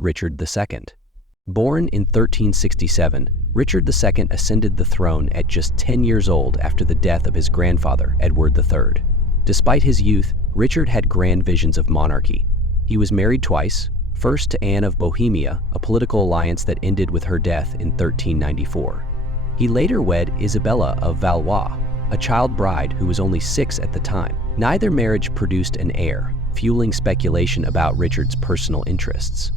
Richard II. Born in 1367, Richard II ascended the throne at just 10 years old after the death of his grandfather, Edward III. Despite his youth, Richard had grand visions of monarchy. He was married twice, first to Anne of Bohemia, a political alliance that ended with her death in 1394. He later wed Isabella of Valois, a child bride who was only 6 at the time. Neither marriage produced an heir, fueling speculation about Richard's personal interests.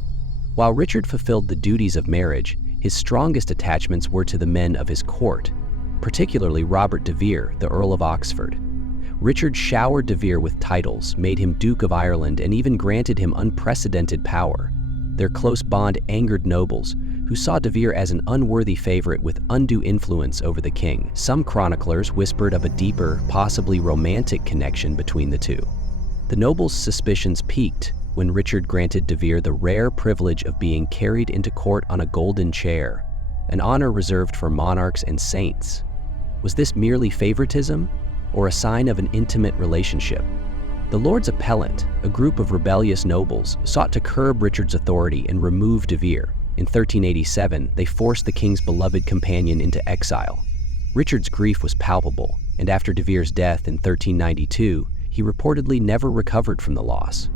While Richard fulfilled the duties of marriage, his strongest attachments were to the men of his court, particularly Robert de Vere, the Earl of Oxford. Richard showered de Vere with titles, made him Duke of Ireland, and even granted him unprecedented power. Their close bond angered nobles, who saw de Vere as an unworthy favorite with undue influence over the king. Some chroniclers whispered of a deeper, possibly romantic connection between the two. The nobles' suspicions peaked when Richard granted de Vere the rare privilege of being carried into court on a golden chair, an honor reserved for monarchs and saints. Was this merely favoritism, or a sign of an intimate relationship? The Lords Appellant, a group of rebellious nobles, sought to curb Richard's authority and remove de Vere. In 1387, they forced the king's beloved companion into exile. Richard's grief was palpable, and after de Vere's death in 1392, he reportedly never recovered from the loss.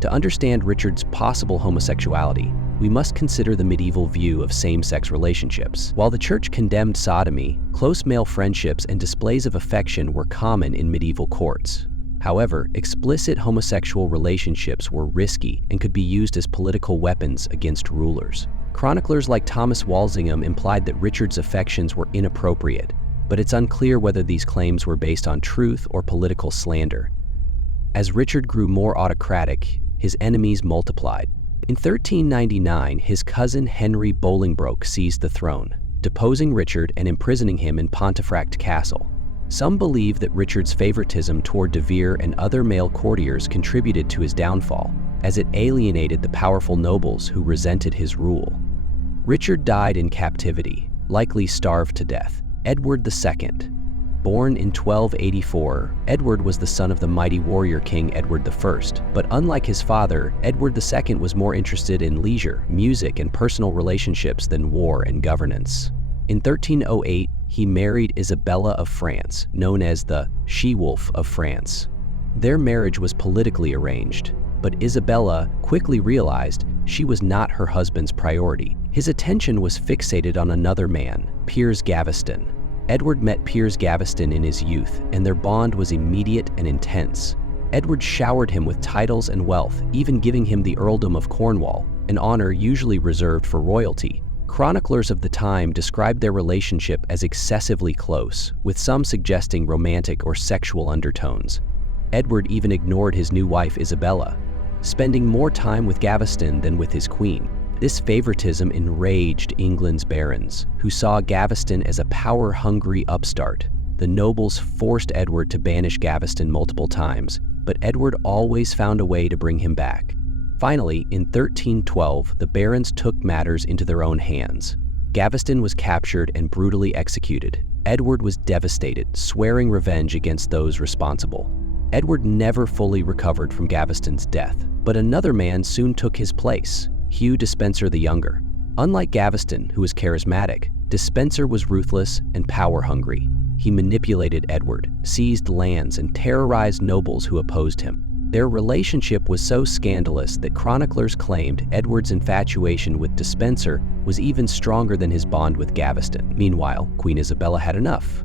To understand Richard's possible homosexuality, we must consider the medieval view of same-sex relationships. While the church condemned sodomy, close male friendships and displays of affection were common in medieval courts. However, explicit homosexual relationships were risky and could be used as political weapons against rulers. Chroniclers like Thomas Walsingham implied that Richard's affections were inappropriate, but it's unclear whether these claims were based on truth or political slander. As Richard grew more autocratic, his enemies multiplied. In 1399, his cousin Henry Bolingbroke seized the throne, deposing Richard and imprisoning him in Pontefract Castle. Some believe that Richard's favoritism toward de Vere and other male courtiers contributed to his downfall, as it alienated the powerful nobles who resented his rule. Richard died in captivity, likely starved to death. Edward II. Born in 1284, Edward was the son of the mighty warrior King Edward I, but unlike his father, Edward II was more interested in leisure, music, and personal relationships than war and governance. In 1308, he married Isabella of France, known as the She-Wolf of France. Their marriage was politically arranged, but Isabella quickly realized she was not her husband's priority. His attention was fixated on another man, Piers Gaveston. Edward met Piers Gaveston in his youth, and their bond was immediate and intense. Edward showered him with titles and wealth, even giving him the earldom of Cornwall, an honor usually reserved for royalty. Chroniclers of the time described their relationship as excessively close, with some suggesting romantic or sexual undertones. Edward even ignored his new wife Isabella, spending more time with Gaveston than with his queen. This favoritism enraged England's barons, who saw Gaveston as a power-hungry upstart. The nobles forced Edward to banish Gaveston multiple times, but Edward always found a way to bring him back. Finally, in 1312, the barons took matters into their own hands. Gaveston was captured and brutally executed. Edward was devastated, swearing revenge against those responsible. Edward never fully recovered from Gaveston's death, but another man soon took his place, Hugh Despenser the Younger. Unlike Gaveston, who was charismatic, Despenser was ruthless and power-hungry. He manipulated Edward, seized lands, and terrorized nobles who opposed him. Their relationship was so scandalous that chroniclers claimed Edward's infatuation with Despenser was even stronger than his bond with Gaveston. Meanwhile, Queen Isabella had enough.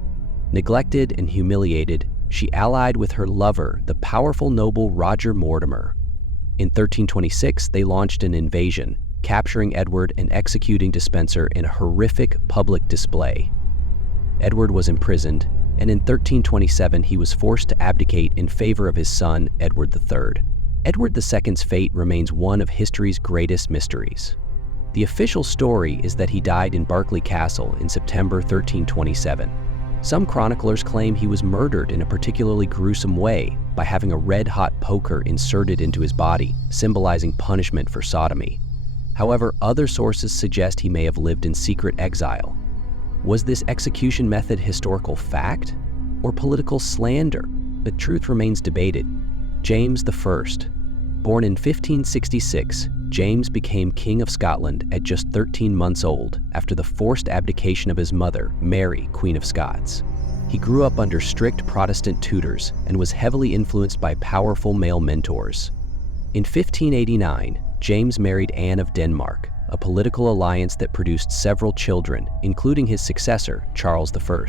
Neglected and humiliated, she allied with her lover, the powerful noble Roger Mortimer. In 1326, they launched an invasion, capturing Edward and executing Despenser in a horrific public display. Edward was imprisoned, and in 1327 he was forced to abdicate in favor of his son, Edward III. Edward II's fate remains one of history's greatest mysteries. The official story is that he died in Berkeley Castle in September 1327. Some chroniclers claim he was murdered in a particularly gruesome way by having a red-hot poker inserted into his body, symbolizing punishment for sodomy. However, other sources suggest he may have lived in secret exile. Was this execution method historical fact or political slander? The truth remains debated. James I. Born in 1566, James became King of Scotland at just 13 months old after the forced abdication of his mother, Mary, Queen of Scots. He grew up under strict Protestant tutors and was heavily influenced by powerful male mentors. In 1589, James married Anne of Denmark, a political alliance that produced several children, including his successor, Charles I.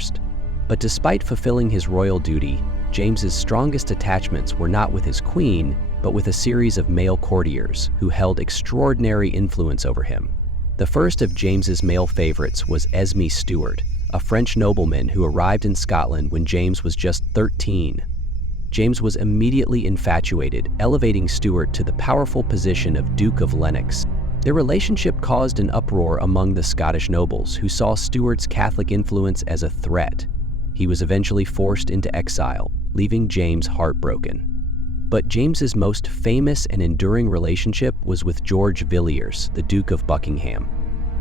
But despite fulfilling his royal duty, James's strongest attachments were not with his queen, but with a series of male courtiers who held extraordinary influence over him. The first of James's male favorites was Esme Stuart, a French nobleman who arrived in Scotland when James was just 13. James was immediately infatuated, elevating Stuart to the powerful position of Duke of Lennox. Their relationship caused an uproar among the Scottish nobles, who saw Stuart's Catholic influence as a threat. He was eventually forced into exile, leaving James heartbroken. But James's most famous and enduring relationship was with George Villiers, the Duke of Buckingham.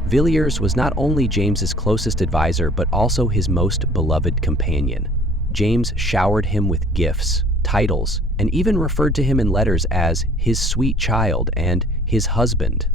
Villiers was not only James's closest advisor, but also his most beloved companion. James showered him with gifts, titles, and even referred to him in letters as his sweet child and his husband.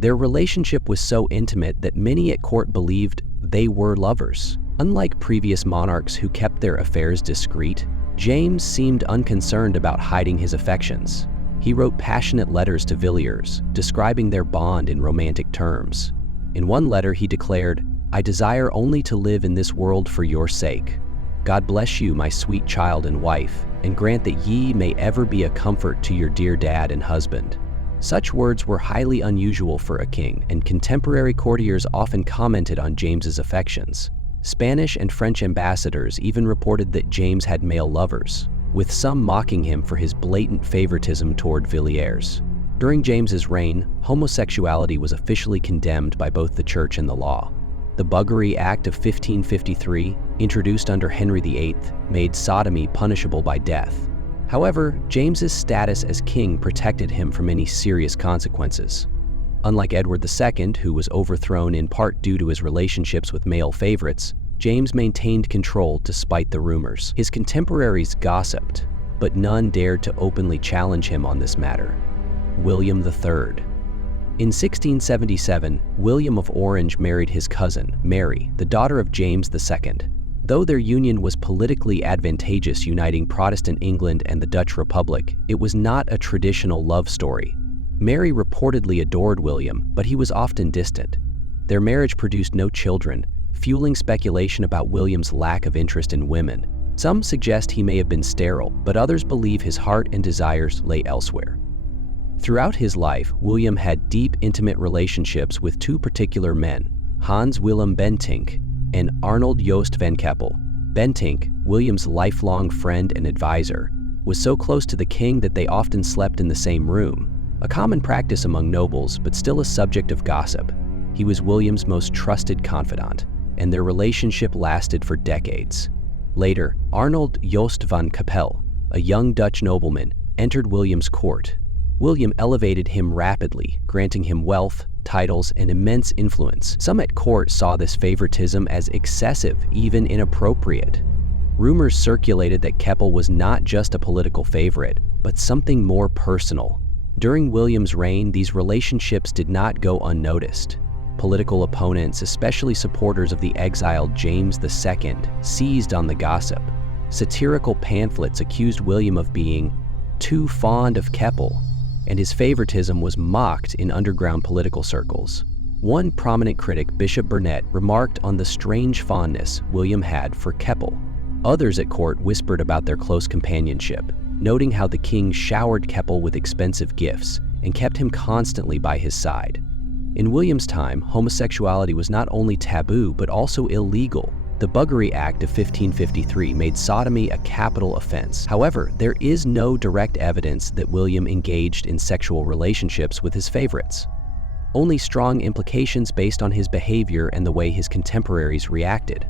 Their relationship was so intimate that many at court believed they were lovers. Unlike previous monarchs who kept their affairs discreet, James seemed unconcerned about hiding his affections. He wrote passionate letters to Villiers, describing their bond in romantic terms. In one letter he declared, "I desire only to live in this world for your sake. God bless you, my sweet child and wife, and grant that ye may ever be a comfort to your dear dad and husband." Such words were highly unusual for a king, and contemporary courtiers often commented on James's affections. Spanish and French ambassadors even reported that James had male lovers, with some mocking him for his blatant favoritism toward Villiers. During James's reign, homosexuality was officially condemned by both the church and the law. The Buggery Act of 1553, introduced under Henry VIII, made sodomy punishable by death. However, James's status as king protected him from any serious consequences. Unlike Edward II, who was overthrown in part due to his relationships with male favorites, James maintained control despite the rumors. His contemporaries gossiped, but none dared to openly challenge him on this matter. William III. In 1677, William of Orange married his cousin, Mary, the daughter of James II. Though their union was politically advantageous, uniting Protestant England and the Dutch Republic, it was not a traditional love story. Mary reportedly adored William, but he was often distant. Their marriage produced no children, fueling speculation about William's lack of interest in women. Some suggest he may have been sterile, but others believe his heart and desires lay elsewhere. Throughout his life, William had deep, intimate relationships with two particular men, Hans Willem Bentinck and Arnold Joost van Keppel. Bentinck, William's lifelong friend and advisor, was so close to the king that they often slept in the same room, a common practice among nobles, but still a subject of gossip. He was William's most trusted confidant, and their relationship lasted for decades. Later, Arnold Joost van Keppel, a young Dutch nobleman, entered William's court. William elevated him rapidly, granting him wealth, titles, and immense influence. Some at court saw this favoritism as excessive, even inappropriate. Rumors circulated that Keppel was not just a political favorite, but something more personal. During William's reign, these relationships did not go unnoticed. Political opponents, especially supporters of the exiled James II, seized on the gossip. Satirical pamphlets accused William of being too fond of Keppel, and his favoritism was mocked in underground political circles. One prominent critic, Bishop Burnet, remarked on the strange fondness William had for Keppel. Others at court whispered about their close companionship, noting how the king showered Keppel with expensive gifts and kept him constantly by his side. In William's time, homosexuality was not only taboo but also illegal. The Buggery Act of 1553 made sodomy a capital offense. However, there is no direct evidence that William engaged in sexual relationships with his favorites. Only strong implications based on his behavior and the way his contemporaries reacted.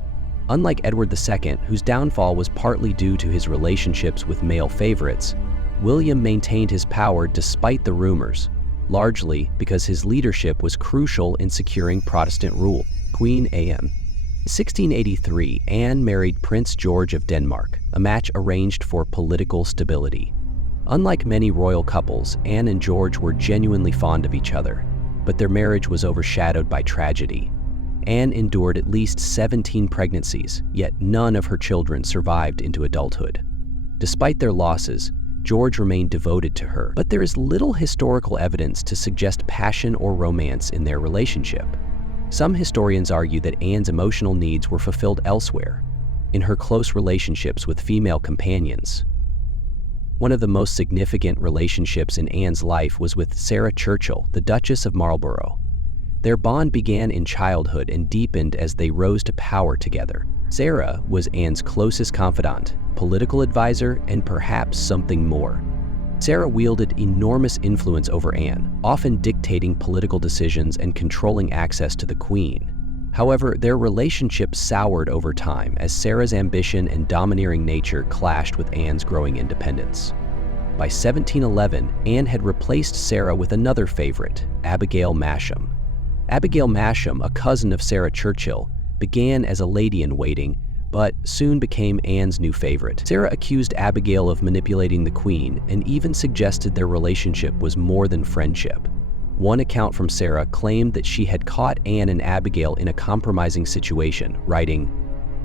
Unlike Edward II, whose downfall was partly due to his relationships with male favorites, William maintained his power despite the rumors, largely because his leadership was crucial in securing Protestant rule. Queen Anne. In 1683, Anne married Prince George of Denmark, a match arranged for political stability. Unlike many royal couples, Anne and George were genuinely fond of each other, but their marriage was overshadowed by tragedy. Anne endured at least 17 pregnancies, yet none of her children survived into adulthood. Despite their losses, George remained devoted to her, but there is little historical evidence to suggest passion or romance in their relationship. Some historians argue that Anne's emotional needs were fulfilled elsewhere, in her close relationships with female companions. One of the most significant relationships in Anne's life was with Sarah Churchill, the Duchess of Marlborough. Their bond began in childhood and deepened as they rose to power together. Sarah was Anne's closest confidant, political advisor, and perhaps something more. Sarah wielded enormous influence over Anne, often dictating political decisions and controlling access to the Queen. However, their relationship soured over time as Sarah's ambition and domineering nature clashed with Anne's growing independence. By 1711, Anne had replaced Sarah with another favorite, Abigail Masham. Abigail Masham, a cousin of Sarah Churchill, began as a lady-in-waiting, but soon became Anne's new favorite. Sarah accused Abigail of manipulating the Queen and even suggested their relationship was more than friendship. One account from Sarah claimed that she had caught Anne and Abigail in a compromising situation, writing,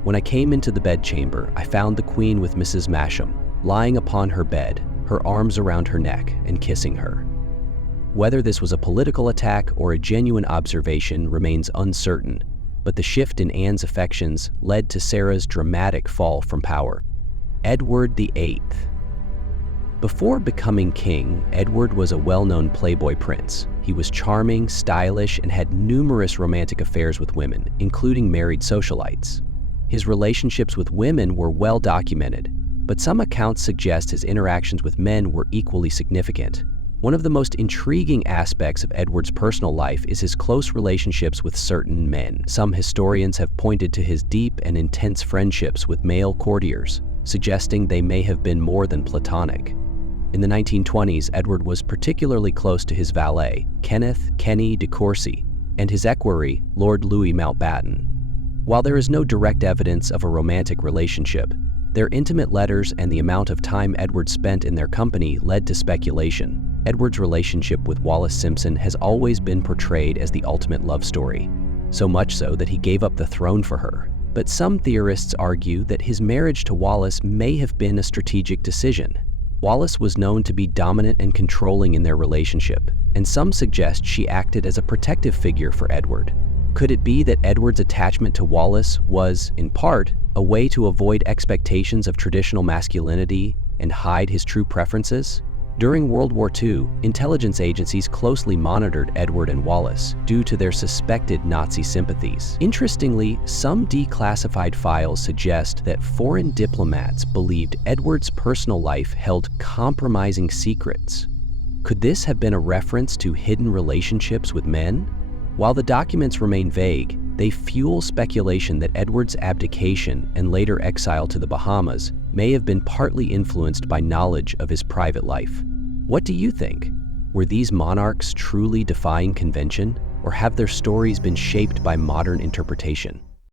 "When I came into the bedchamber, I found the Queen with Mrs. Masham, lying upon her bed, her arms around her neck, and kissing her." Whether this was a political attack or a genuine observation remains uncertain, but the shift in Anne's affections led to Sarah's dramatic fall from power. Edward VIII. Before becoming king, Edward was a well-known playboy prince. He was charming, stylish, and had numerous romantic affairs with women, including married socialites. His relationships with women were well documented, but some accounts suggest his interactions with men were equally significant. One of the most intriguing aspects of Edward's personal life is his close relationships with certain men. Some historians have pointed to his deep and intense friendships with male courtiers, suggesting they may have been more than platonic. In the 1920s, Edward was particularly close to his valet, Kenneth "Kenny" de Courcy, and his equerry, Lord Louis Mountbatten. While there is no direct evidence of a romantic relationship, their intimate letters and the amount of time Edward spent in their company led to speculation. Edward's relationship with Wallis Simpson has always been portrayed as the ultimate love story, so much so that he gave up the throne for her. But some theorists argue that his marriage to Wallis may have been a strategic decision. Wallis was known to be dominant and controlling in their relationship, and some suggest she acted as a protective figure for Edward. Could it be that Edward's attachment to Wallis was, in part, a way to avoid expectations of traditional masculinity and hide his true preferences? During World War II, intelligence agencies closely monitored Edward and Wallis due to their suspected Nazi sympathies. Interestingly, some declassified files suggest that foreign diplomats believed Edward's personal life held compromising secrets. Could this have been a reference to hidden relationships with men? While the documents remain vague, they fuel speculation that Edward's abdication and later exile to the Bahamas may have been partly influenced by knowledge of his private life. What do you think? Were these monarchs truly defying convention, or have their stories been shaped by modern interpretation?